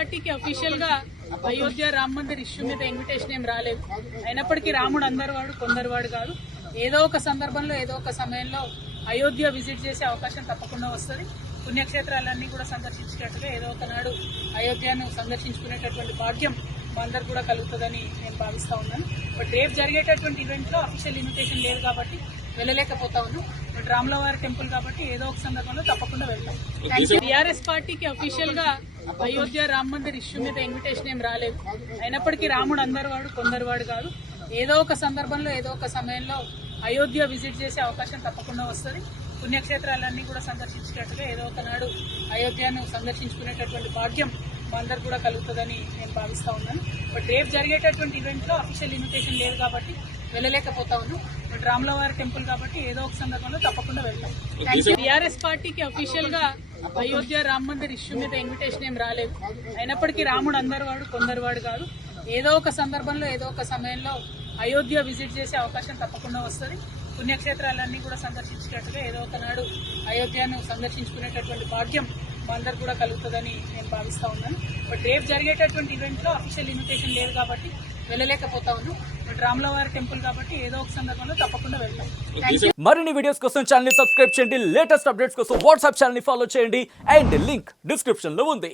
పార్టీకి అఫీషియల్ గా అయోధ్య రామ మందిర్ ఇష్యూ మీద ఇన్విటేషన్ ఏం రాలేదు. అయినప్పటికీ రాముడు అందరి వాడు కొందరు వాడు కాదు. ఏదో ఒక సందర్భంలో ఏదో ఒక సమయంలో అయోధ్య విజిట్ చేసే అవకాశం తప్పకుండా వస్తుంది. పుణ్యక్షేత్రాలన్నీ కూడా సందర్శించేటట్టుగా ఏదో ఒకనాడు అయోధ్యను సందర్శించుకునేటటువంటి భాగ్యం మా అందరు కూడా కలుగుతుందని నేను భావిస్తా ఉన్నాను. బట్ రేపు జరిగేటటువంటి ఈవెంట్లో అఫీషియల్ ఇన్విటేషన్ లేదు కాబట్టి వెళ్ళలేకపోతా ఉన్నాం. బట్ రాములవారి టెంపుల్ కాబట్టి ఏదో ఒక సందర్భంలో తప్పకుండా వెళ్తాం. టీఆర్ఎస్ పార్టీకి అఫీషియల్ గా అయోధ్య రామ మందిర్ ఇష్యూ మీద ఇన్విటేషన్ ఏం రాలేదు. అయినప్పటికీ రాముడు అందరి వాడు కొందరు వాడు కాదు. ఏదో ఒక సందర్భంలో ఏదో ఒక సమయంలో అయోధ్య విజిట్ చేసే అవకాశం తప్పకుండా వస్తుంది. పుణ్యక్షేత్రాలన్నీ కూడా సందర్శించేటట్టుగా ఏదో ఒకనాడు అయోధ్యను సందర్శించుకునేటటువంటి భాగ్యం మా అందరు కూడా కలుగుతుందని నేను భావిస్తా ఉన్నాను. బట్ రేపు జరిగేటటువంటి ఈవెంట్లో అఫీషియల్ ఇన్విటేషన్ లేదు కాబట్టి వెళ్ళలేకపోతా ఉన్నాం. బట్ రాములవారి టెంపుల్ కాబట్టి ఏదో ఒక సందర్భంలో తప్పకుండా వెళ్తాం. టీఆర్ఎస్ పార్టీకి అఫీషియల్ గా అయోధ్య రామ మందిర్ ఇష్యూ మీద ఇన్విటేషన్ ఏం రాలేదు. అయినప్పటికీ రాముడు అందరి వాడు కొందరు వాడు కాదు. ఏదో ఒక సందర్భంలో ఏదో ఒక సమయంలో అయోధ్య విజిట్ చేసే అవకాశం తప్పకుండా వస్తుంది. పుణ్యక్షేత్రాలన్నీ కూడా సందర్శించేటట్టుగా ఏదో ఒకనాడు అయోధ్యను సందర్శించుకునేటటువంటి భాగ్యం మా అందరు కూడా కలుగుతుందని నేను భావిస్తా ఉన్నాను. బట్ రేపు జరిగేటటువంటి ఈవెంట్లో అఫీషియల్ ఇన్విటేషన్ లేదు కాబట్టి వెళ్ళలేకపోతా ఉన్నాం. బట్ రాములవారి టెంపుల్ కాబట్టి ఏదో ఒక సందర్భంలో తప్పకుండా వెళ్తాం. మరిన్ని వీడియోస్ కోసం ఛానల్ ని సబ్స్క్రైబ్ చేయండి. లేటెస్ట్ అప్డేట్స్ కోసం వాట్సాప్ ఛానల్ ని ఫాలో చేయండి. అండ్ లింక్ డిస్క్రిప్షన్ లో ఉంది.